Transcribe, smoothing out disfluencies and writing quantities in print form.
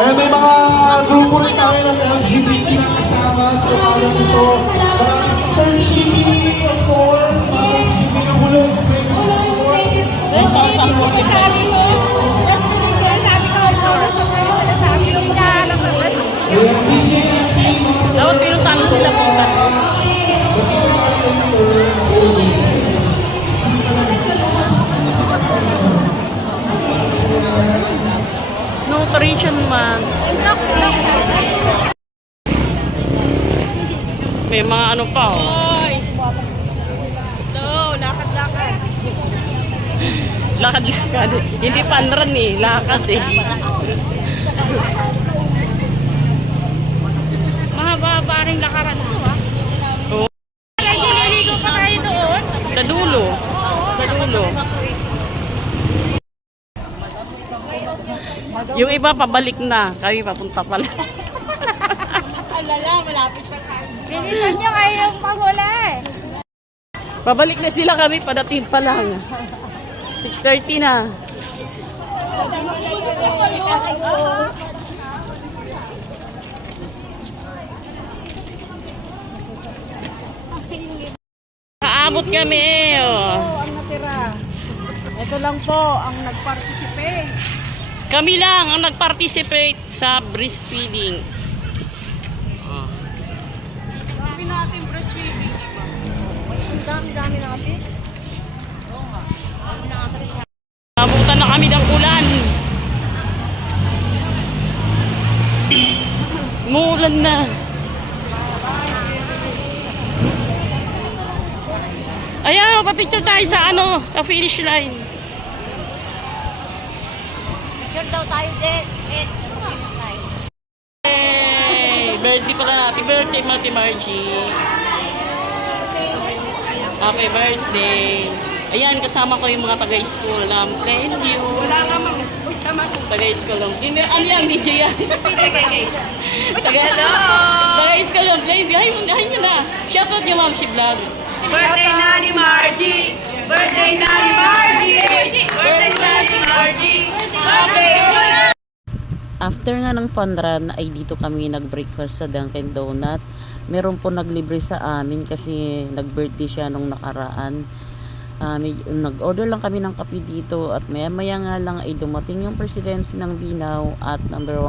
Eh, may mga grupo rin tayo ng LGBT na kasama sa umaga nito. Maraming Sir Jimmy, of course, Mother Jimmy, ang hulong ng Sinasabi ko, yung hinahanap ng Dapat pinuntahan sila punta. Nutrition man. May mga ano pa oh. ito, lakad-lakad. Lakad-lakad. Hindi panran eh. Lakad eh. Mahaba-haba rin lakaran ito ah. Oo. Nililigo pa tayo doon. Sa dulo. Sa dulo. Yung iba pabalik na. Kami papunta pala. Alala, malapit pa tayo. Bilisan nyo kayo yung panghuli. Pabalik na sila kami. Padating pa lang. 6:30 na. Kaabot kami eh. Oh. Ang natira. Ito lang po ang nag-participate. Kami lang ang nag-participate sa breastfeeding. Dami natin breastfeeding, diba? Ang dami natin. Oo nga. Nabutan na kami ng ulan. Umuulan na. Ayan, magpa-picture tayo sa ano, sa finish line. Picture daw tayo din. Finish line. Hey, birthday pala. Happy birthday, Mati Margie. Happy birthday. Ayan, kasama ko yung mga taga-school ng Plainview. Wala nga ma'am. Uy, sama ko. Taga-school lang. Ano yan, video yan? Taga-school lang, Plainview. Ay nyo na. Shoutout nyo, ma'am, si vlog. Birthday na ni Margie! Birthday na ni Margie! Birthday na ni Margie! After nga ng fun run ay dito kami nag-breakfast sa Dunkin Donut. Meron po naglibre sa amin kasi nag-birthday siya nung nakaraan. Nag-order lang kami ng kape dito at maya-maya nga lang ay dumating yung presidente ng Binaw at number 1